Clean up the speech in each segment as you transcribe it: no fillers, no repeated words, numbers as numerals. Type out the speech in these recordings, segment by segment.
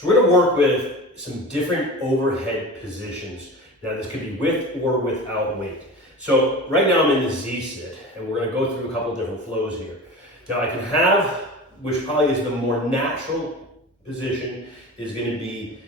So we're gonna work with some different overhead positions. Now this could be with or without weight. So right now I'm in the Z-sit, and we're gonna go through a couple different flows here. Now I can have, which probably is the more natural position, is gonna be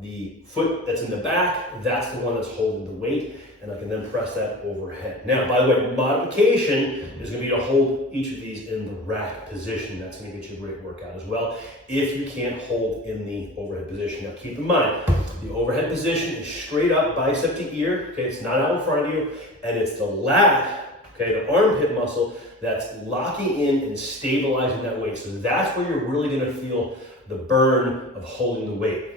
the foot that's in the back, that's the one that's holding the weight, and I can then press that overhead. Now, by the way, modification is gonna be to hold each of these in the rack position. That's gonna get you a great workout as well, if you can't hold in the overhead position. Now, keep in mind, the overhead position is straight up, bicep to ear, okay? It's not out in front of you, and it's the lat, okay, the armpit muscle that's locking in and stabilizing that weight. So that's where you're really gonna feel the burn of holding the weight.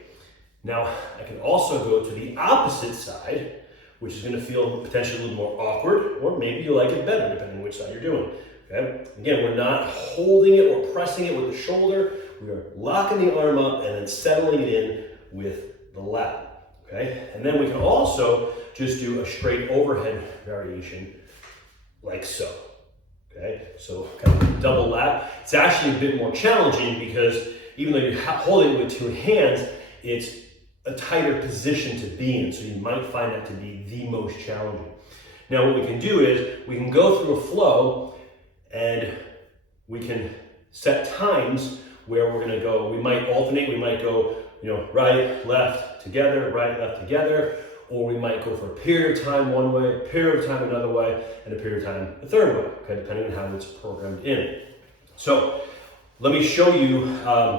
Now, I can also go to the opposite side, which is gonna feel potentially a little more awkward, or maybe you like it better, depending on which side you're doing, okay? Again, we're not holding it or pressing it with the shoulder. We are locking the arm up and then settling it in with the lat, okay? And then we can also just do a straight overhead variation, like so, okay? So kind of double lat. It's actually a bit more challenging because even though you're holding it with two hands, it's a tighter position to be in, so you might find that to be the most challenging. Now what we can do is we can go through a flow and we can set times where we're gonna go, we might alternate, we might go, right, left, together, right, left, together, or we might go for a period of time one way, a period of time another way, and a period of time a third way, okay, depending on how it's programmed in. So let me show you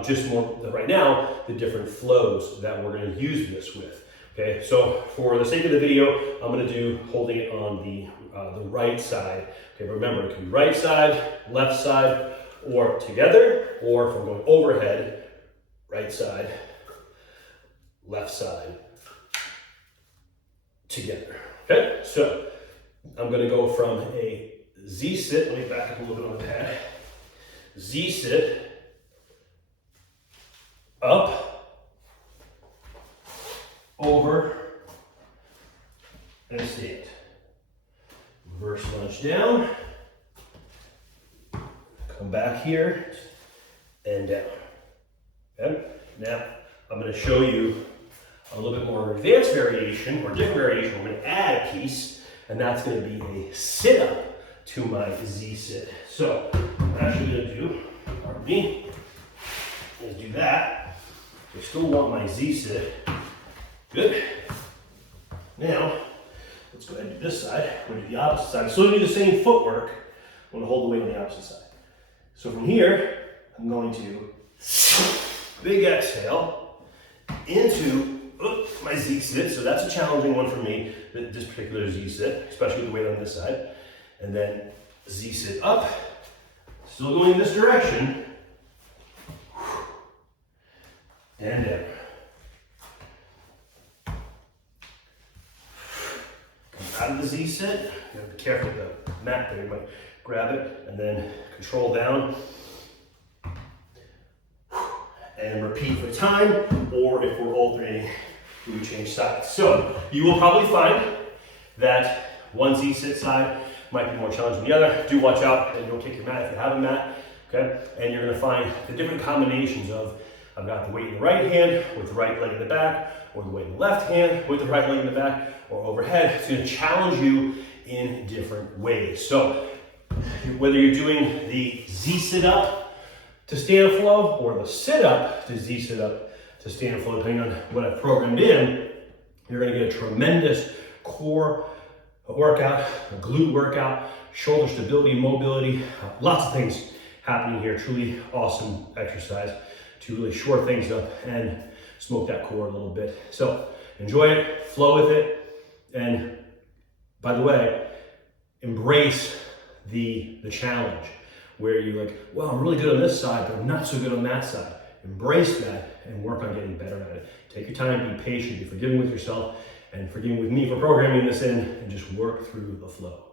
just more right now the different flows that we're going to use this with. Okay, so for the sake of the video, I'm going to do holding it on the right side. Okay, remember it can be right side, left side, or together, or if I'm going overhead, right side, left side, together. Okay, so I'm going to go from a Z-sit. Let me back up a little bit on the pad. Z-sit, up, over, and stand. Reverse lunge down, come back here, and down. Okay? Now, I'm going to show you a little bit more advanced variation, or different variation. We're going to add a piece, and that's going to be a sit-up to my Z-sit. So, what I'm actually going to do, pardon me, is do that. I still want my Z-sit. Good. Now, let's go ahead and do this side. We're going to do the opposite side. Still do the same footwork. I'm going to hold the weight on the opposite side. So from here, I'm going to big exhale into my Z-sit. So that's a challenging one for me, this particular Z-sit, especially with the weight on this side. And then Z-sit up, still going in this direction, and down. Come out of the Z-sit, you gotta be careful with the mat there, you might grab it, and then control down. And repeat for time, or if we're alternating, we would change sides. So you will probably find that one Z-sit side might be more challenging than the other. Do watch out and don't kick your mat if you have a mat, okay? And you're gonna find the different combinations of, I've got the weight in the right hand with the right leg in the back, or the weight in the left hand with the right leg in the back, or overhead. It's gonna challenge you in different ways. So whether you're doing the Z-sit up to stand flow, or the sit up to Z-sit up to stand flow, depending on what I've programmed in, you're gonna get a tremendous core workout, a glute workout, shoulder stability, mobility, lots of things happening here. Truly awesome exercise to really shore things up and smoke that core a little bit. So enjoy it, flow with it, and by the way, embrace the challenge where you're like, well, I'm really good on this side, but I'm not so good on that side. Embrace that and work on getting better at it. Take your time, be patient, be forgiving with yourself, and forgiving with me for programming this in, and just work through the flow.